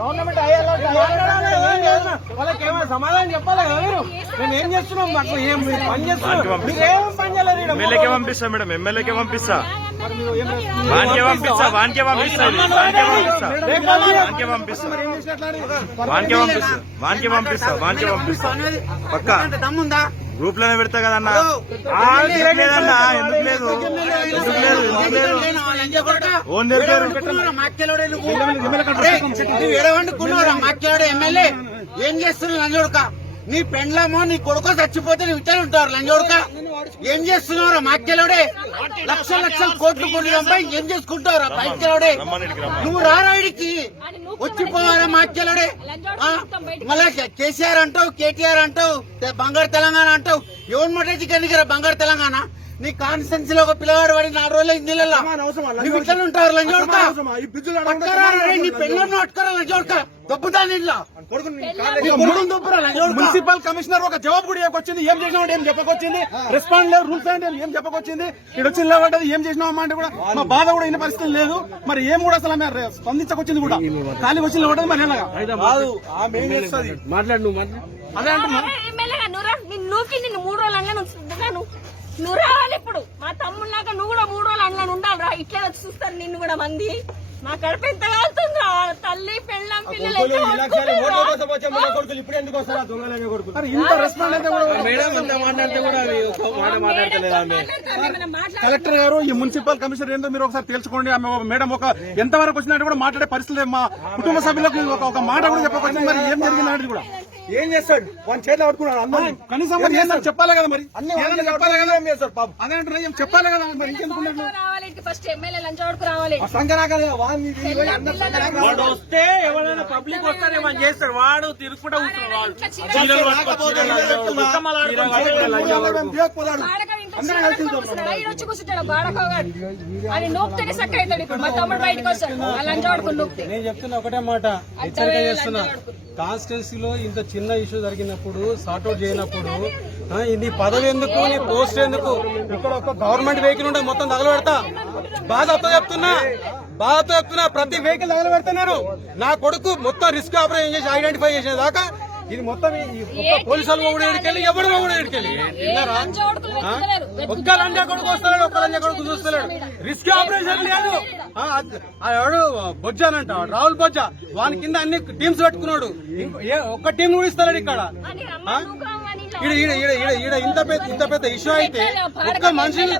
Government వాళ్ళకి ఏమైనా సమాధానం చెప్పాలి కదా మీరు. మేము ఏం చేస్తున్నాం, మాకు ఏం పని చేస్తున్నాం, మీరు ఏం పని చేయలేదు. ఎమ్మెల్యేకే పంపిస్తా మేడం, ఎమ్మెల్యేకే పంపిస్తా, వానికే పంపిస్తా, వానికే పంపిస్తా, వానికే పంపిస్తా, వానికే పంపిస్తా, వానికే పంపిస్తా, వానికే పంపిస్తా పక్కా. దమ్ముందా? గ్రూప్ లోనే పెడతా కదన్నా. లేదన్నా, ఎందుకు లేదు, ఎందుకు లేదు, ఎందుకు లేదు. ఓన్ దగ్గర మాట్లాడే ఎమ్మెల్యే ఏం చేస్తున్నావు లంజోడక? నీ పెండ్లమో నీ కొడుకో చచ్చిపోతే నువ్వు ఇట్లా ఉంటారు లంజోడక. ఏం చేస్తున్నావురా మాట్లాడే? లక్షల లక్షల కోట్లు కొద్దిగా ఏం చేసుకుంటావురా మాట్లాడే? నువ్వు రారాడికి వచ్చిపోవారా మాట్లాడే? మళ్ళా కేసీఆర్ అంటావు, కేటీఆర్ అంటావు, బంగారు తెలంగాణ అంటావు. ఎవరి మొదటి కనికరా బంగారు తెలంగాణ? నీ కాన్స్టెన్సీ లో ఒక పిల్లవాడు వాడి 4 రోజులు ఇందులో నువ్వు ఇట్లా ఉంటారు లంజోడక. నీ పెళ్ళను అట్టుకోరా లంజోడక, దొబ్బుతాను ఇంట్లో. మున్సిపల్ కమిషనర్ ఒక జవాబు కూడా చెప్పొచ్చింది. ఏం చేసినావు ఏం చెప్పకొచ్చింది, రెస్పాండ్ లేదు, రూల్స్ అంటే ఏం చెప్పకొచ్చింది. ఇక్కడ వచ్చి నిలబడ్డది ఏం చేసినావు అంటే కూడా మా బాధ కూడా ఇన్న పరిస్థితి లేదు. మరి ఏం కూడా అసలు స్పందించకొచ్చింది కూడా ఖాళీ వచ్చి నిలబడ్డది. మరి మాట్లాడు నువ్వు అదే అంటున్నా. నిన్ను 3 రోజులు అంగను నువ్వు రావాలి. ఇప్పుడు మా తమ్ముళ్ళగా నువ్వు కూడా 3 రోజులు అంగను ఉండాలి రా. ఇట్లా వచ్చి చూస్తారు నిన్ను కూడా మంది. మా కడుపు ఎంత కాలుతుంది రా. తల్లి పెళ్ళం పిల్లలు ఇంత రెస్పాండ్ అయితే కలెక్టర్ గారు, ఈ మున్సిపల్ కమిషనర్ ఏందో మీరు ఒకసారి తెలుసుకోండి. ఆమె మేడం ఒక ఎంతవరకు వచ్చినట్టు కూడా మాట్లాడే పరిస్థితి మా కుటుంబ సభ్యులకు ఒక మాట కూడా చెప్పకపోతే మరి ఏం జరిగింది కూడా ఏం చేస్తాడు? వాళ్ళ చేతిలో పట్టుకున్నాడు అందరినీ. కనీసం చెప్పాలి కదా, మరి చెప్పాలి కదా, అదే అంటున్నా ఏం చెప్పాలి కదా. మరి ఫస్ట్ ఎమ్మెల్యే లంచోడుకు రావాలి. వాడు వస్తే ఎవరైనా పబ్లిక్ వస్తానే మనం చేస్తాడు. వాడు తిరుగుకుంటా కూర్చున్నాడు. నేను చెప్తున్నా ఒకటే మాట, హెచ్చరిక చేస్తున్నా. కాన్స్టిట్యున్సీలో ఇంత చిన్న ఇష్యూ జరిగినప్పుడు, సార్ట్అవుట్ చేయనప్పుడు నీ పదవి ఎందుకు, నీ పోస్ట్ ఎందుకు? ఇక్కడ ఒక గవర్నమెంట్ వెహికల్ ఉంటే మొత్తం తగలబెడతా. బాధతో చెప్తున్నా, ప్రతి వెహికల్ తగలబెడుతున్నారు. నా కొడుకు మొత్తం రిస్క్ ఆపరేషన్ చేసి ఐడెంటిఫై చేసిన దాకా ఇది మొత్తం పోలీసు వాళ్ళు కూడా ఎడికెళ్ళి, ఎవడు కూడా ఎడికెళ్ళి విన్నారా? ఒక్క లంజా కొడుకు వస్తాడు, ఒక్క లంజా కొడుకు చూస్తలేడు. రిస్క్ ఆపరేషన్ లేదు. ఎవడు బొజ్జానంట, రాహుల్ బొజ్జా, వాని కింద అన్ని టీమ్స్ పెట్టుకున్నాడు. ఒక్క టీం కూడా ఇస్తాడు ఇక్కడ. ఇంత పెద్ద ఇష్యూ అయితే ఒక్క మనిషిని